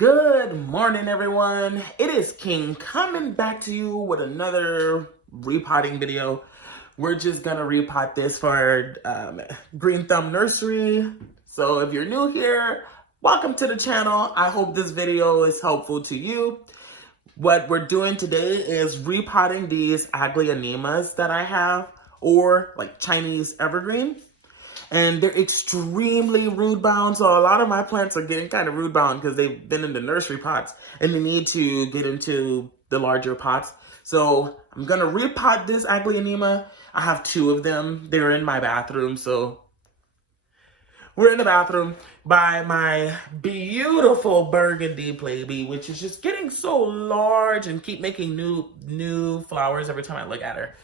Good morning, everyone. It is King coming back to you with another repotting video. We're just gonna repot this for Green Thumb Nursery. So if you're new here, welcome to the channel. I hope this video is helpful to you. What we're doing today is repotting these Aglaonemas that I have, or like Chinese Evergreen. And they're extremely root bound. So a lot of my plants are getting kind of root bound because they've been in the nursery pots and they need to get into the larger pots. So I'm gonna repot this Aglaonema. I have two of them. They're in my bathroom. So we're in the bathroom by my beautiful burgundy baby, which is just getting so large and keep making new flowers every time I look at her.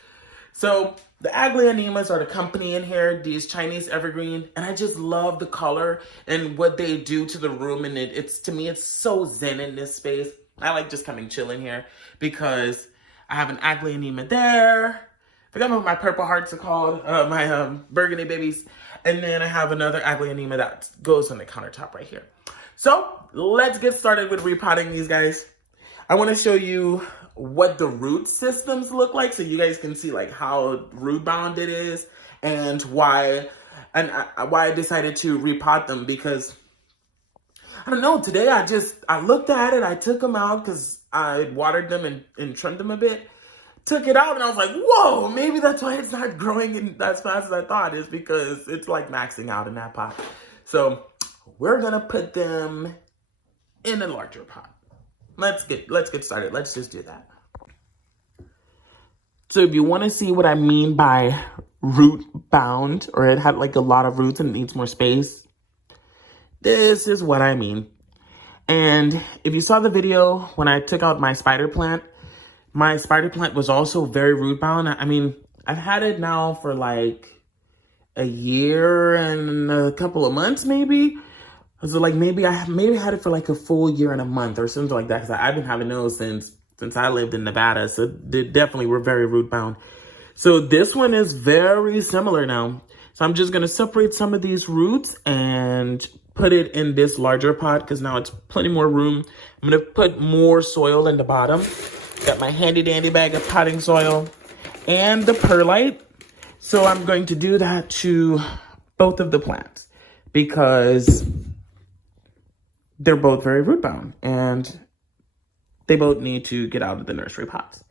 So the Aglaonemas are the company in here, these Chinese Evergreen, and I just love the color and what they do to the room. And it's to me, it's so zen in this space. I like just coming chilling here because I have an Aglaonema there. I forgot what my purple hearts are called, my burgundy babies. And then I have another Aglaonema that goes on the countertop right here. So let's get started with repotting these guys. I want to show you what the root systems look like so you guys can see like how root bound it is and why I decided to repot them, because I don't know, today I looked at it, I took them out because I watered them and trimmed them a bit, took it out, and I was like, whoa, maybe that's why it's not growing as fast as I thought, is because it's like maxing out in that pot. So we're gonna put them in a larger pot. Let's get started. Let's just do that. So if you want to see what I mean by root bound, or it had like a lot of roots and it needs more space, this is what I mean. And if you saw the video when I took out my spider plant was also very root bound. I mean, I've had it now for like a year and a couple of months, maybe. So like maybe I had it for like a full year and a month or something like that, because I've been having those since I lived in Nevada. So they definitely were very root bound. So this one is very similar now. So I'm just gonna separate some of these roots and put it in this larger pot because now it's plenty more room. I'm gonna put more soil in the bottom. Got my handy dandy bag of potting soil and the perlite. So I'm going to do that to both of the plants because they're both very root bound and they both need to get out of the nursery pots.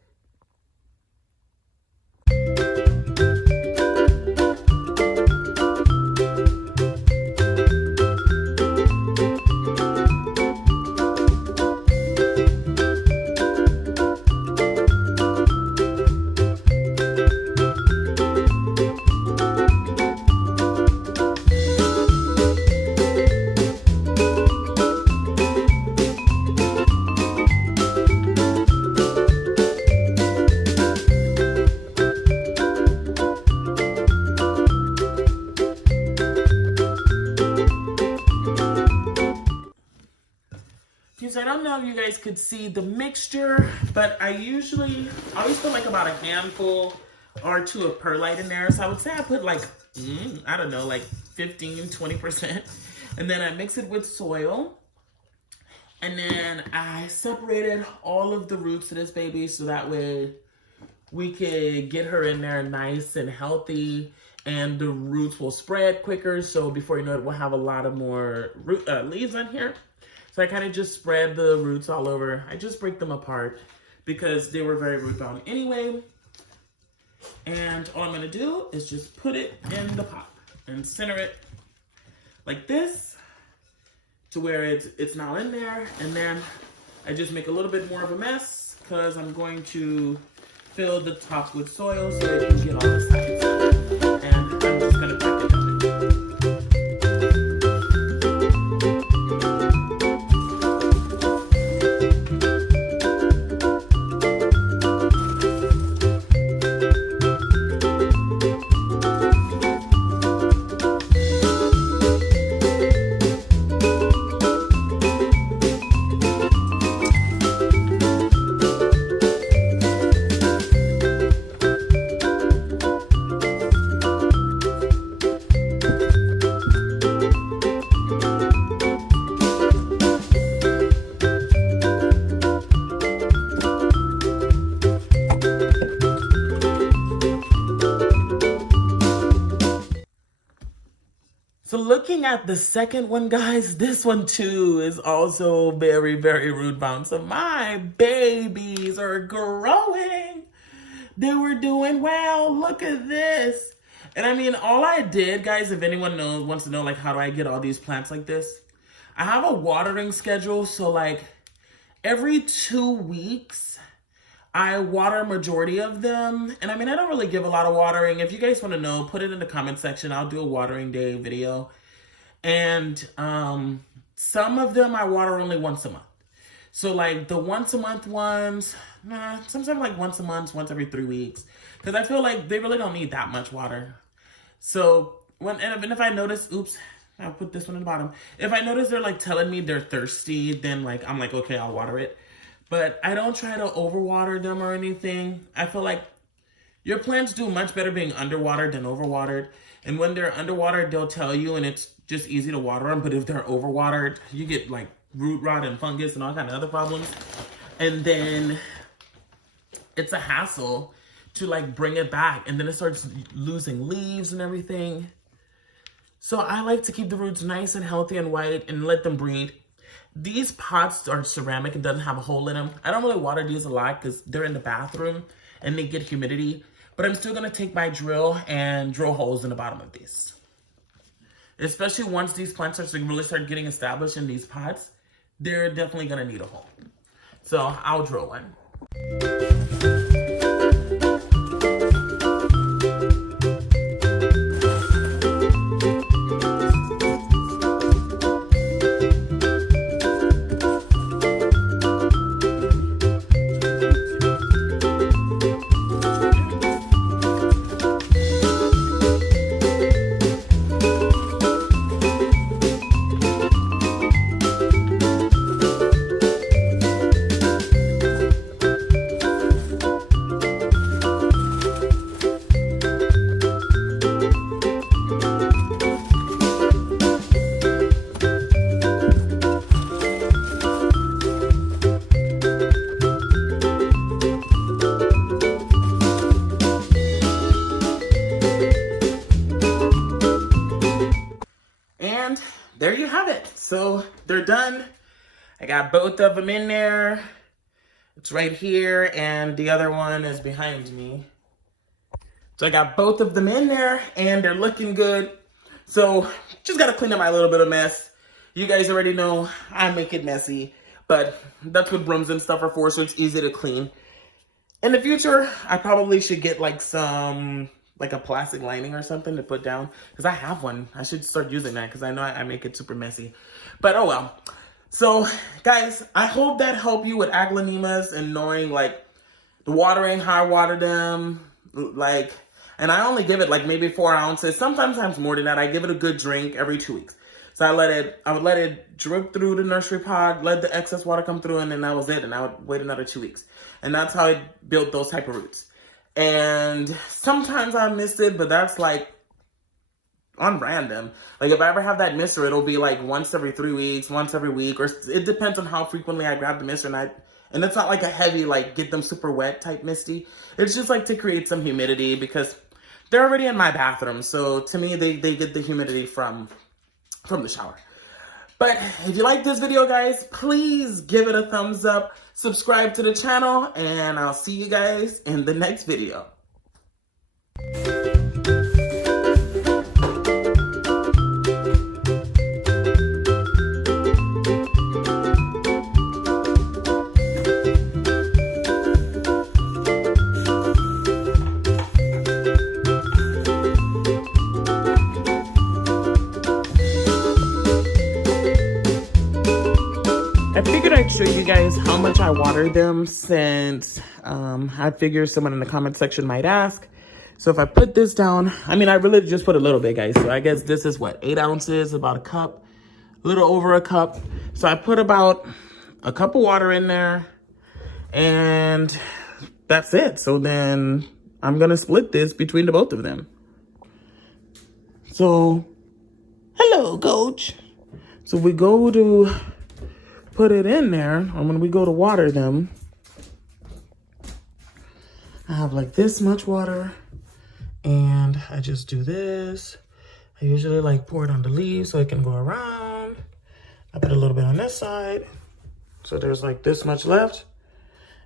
I don't know if you guys could see the mixture, but I always put like about a handful or two of perlite in there. So I would say I put like, I don't know, like 15-20%. And then I mix it with soil. And then I separated all of the roots of this baby so that way we could get her in there nice and healthy and the roots will spread quicker. So before you know it, we'll have a lot of more leaves on here. So I kind of just spread the roots all over. I just break them apart because they were very root bound anyway. And all I'm gonna do is just put it in the pot and center it like this to where it's now in there. And then I just make a little bit more of a mess because I'm going to fill the top with soil so that you can get all the sides. And I'm just gonna pack it down. looking at the second one, guys, this one too is also very, very root bound. So my babies are growing. They were doing well. Look at this. And I mean, all I did, guys, if anyone wants to know, like, how do I get all these plants like this? I have a watering schedule. So like every 2 weeks, I water a majority of them. And I mean, I don't really give a lot of watering. If you guys want to know, put it in the comment section. I'll do a watering day video. And some of them I water only once a month. So like the once a month ones, sometimes like once a month, once every 3 weeks. Because I feel like they really don't need that much water. So if I notice, oops, I'll put this one in the bottom. If I notice they're like telling me they're thirsty, then like I'm like, okay, I'll water it. But I don't try to overwater them or anything. I feel like your plants do much better being underwatered than overwatered. And when they're underwatered, they'll tell you, and it's just easy to water them. But if they're overwatered, you get like root rot and fungus and all kind of other problems. And then it's a hassle to like bring it back. And then it starts losing leaves and everything. So I like to keep the roots nice and healthy and white and let them breathe. These pots are ceramic and doesn't have a hole in them. I don't really water these a lot because they're in the bathroom and they get humidity. But I'm still going to take my drill and drill holes in the bottom of these. Especially once these plants really start getting established in these pots, they're definitely going to need a hole. So I'll drill one. There you have it. So they're done. I got both of them in there. It's right here, and the other one is behind me. So I got both of them in there, and they're looking good. So just got to clean up my little bit of mess. You guys already know I make it messy, but that's what brooms and stuff are for, so it's easy to clean. In the future, I probably should get like a plastic lining or something to put down, because I have one. I should start using that because I know I make it super messy. But oh well. So guys, I hope that helped you with aglaonemas and knowing like the watering, how I water them, like, and I only give it like maybe 4 ounces, sometimes more than that. I give it a good drink every 2 weeks. So I would let it drip through the nursery pot, let the excess water come through, and then that was it. And I would wait another 2 weeks. And that's how I built those type of roots. And sometimes I missed it, but that's like on random. Like if I ever have that mister, it'll be like once every 3 weeks, once every week, or it depends on how frequently I grab the mister. And it's not like a heavy, like get them super wet type misty. It's just like to create some humidity because they're already in my bathroom. So to me, they get the humidity from the shower. But if you like this video, guys, please give it a thumbs up, subscribe to the channel, and I'll see you guys in the next video. I figured I'd show you guys how much I water them since I figure someone in the comment section might ask. So if I put this down, I mean, I really just put a little bit, guys. So I guess this is what, 8 ounces, about a cup, a little over a cup. So I put about a cup of water in there and that's it. So then I'm going to split this between the both of them. So, hello, coach. So we go to put it in there, or when we go to water them, I have like this much water, and I just do this, I usually like pour it on the leaves so it can go around. I put a little bit on this side. So there's like this much left.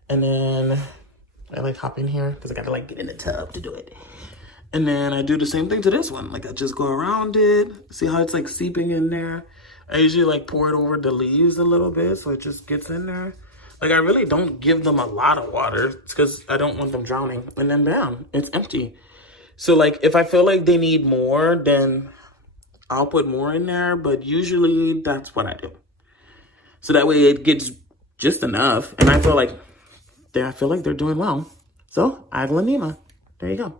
And then I like hop in here because I gotta like get in the tub to do it. And then I do the same thing to this one. Like I just go around it. See how it's like seeping in there? I usually like pour it over the leaves a little bit so it just gets in there. Like I really don't give them a lot of water. It's because I don't want them drowning. And then bam, it's empty. So like if I feel like they need more, then I'll put more in there. But usually that's what I do. So that way it gets just enough. And I feel like they're doing well. So Aglaonema, there you go.